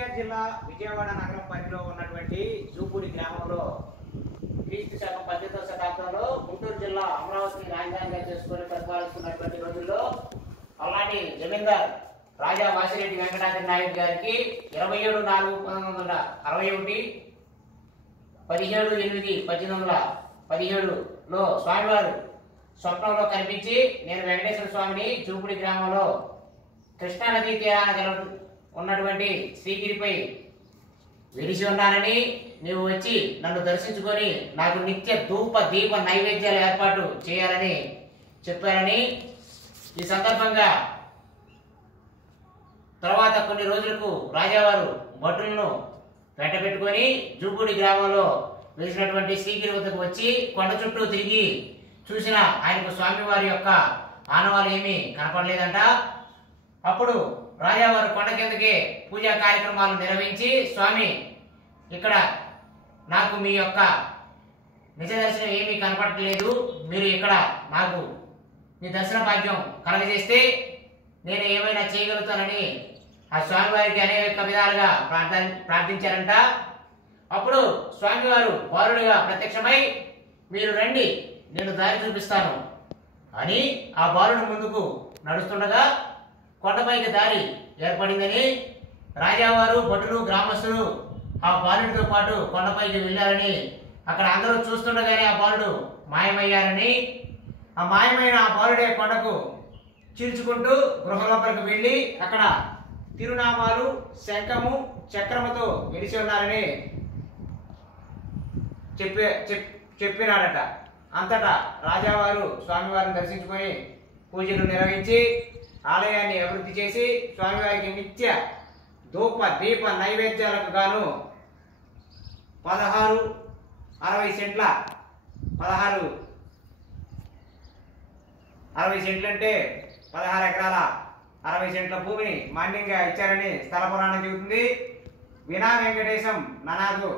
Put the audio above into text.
ఎన్టీఆర్ జిల్లా విజయవాడ నగరం పరిధిలో ఉన్నటువంటి జూపూడి గ్రామంలో క్రీస్తు శకం 18వ శతాబ్దంలో గుంటూరు జిల్లా అమరావతిని రాజధానిగా చేసుకుని పరిపాలిస్తున్నటువంటి రోజుల్లో అలాంటి జమీందార్ రాజా వాసిరెడ్డి వెంకటాద్రి నాయుడు గారికి 27/4/1961 17/8/1817లో స్వామివారు స్వప్నంలో కనిపించి, నేను వెంకటేశ్వర స్వామిని జూపూడి గ్రామంలో కృష్ణానదీ తీరాన ఉన్నటువంటి శ్రీగిరిపై వెలిసి ఉన్నానని, నీవు వచ్చి నన్ను దర్శించుకొని నాకు నిత్య ధూప దీప నైవేద్యాల ఏర్పాటు చేయాలని చెప్పారని, ఈ సందర్భంగా తర్వాత కొన్ని రోజులకు రాజావారు భటులను వెంటబెట్టుకొని జూపూడి గ్రామంలో వెలిసినటువంటి శ్రీగిరి వద్దకు వచ్చి కొండ చుట్టూ తిరిగి చూసిన ఆయనకు స్వామివారి యొక్క ఆనవాలు ఏమీ కనపడలేదంట. అప్పుడు రాజావారు కొండ కిందకి పూజా కార్యక్రమాలు నిర్వహించి, స్వామి ఇక్కడ నాకు మీ యొక్క నిజ దర్శనం ఏమీ కనపడలేదు, మీరు ఇక్కడ నాకు మీ దర్శన భాగ్యం కలగజేస్తే నేను ఏమైనా చేయగలుగుతానని ఆ స్వామివారికి అనేక విధాలుగా ప్రార్థించారంట. అప్పుడు స్వామివారు బాలుడిగా ప్రత్యక్షమై, మీరు రండి నేను దారి చూపిస్తాను అని ఆ బాలుడు ముందుకు నడుస్తుండగా కొండపైకి దారి ఏర్పడిందని, రాజావారు భటులు గ్రామస్తులు ఆ బాలుడితో పాటు కొండపైకి వెళ్ళారని, అక్కడ అందరూ చూస్తుండగానే ఆ బాలుడు మాయమయ్యారని, ఆ మాయమైన ఆ బాలుడే కొండకు చీల్చుకుంటూ గృహ లోపలికి వెళ్ళి అక్కడ తిరునామాలు శంఖము చక్రముతో వెలిసి ఉన్నారని చెప్పినాడట. అంతటా రాజావారు స్వామివారిని దర్శించుకొని పూజలు నిర్వహించి ఆలయాన్ని అభివృద్ధి చేసి స్వామివారికి నిత్య ధూప దీప నైవేద్యాలకు గాను 16 సెంట్ల 60 సెంట్లు అంటే 16 ఎకరాల 60 సెంట్ల భూమిని మాన్యంగా ఇచ్చారని స్థల పురాణం చెబుతుంది. వినా వెంకటేశం ననాదు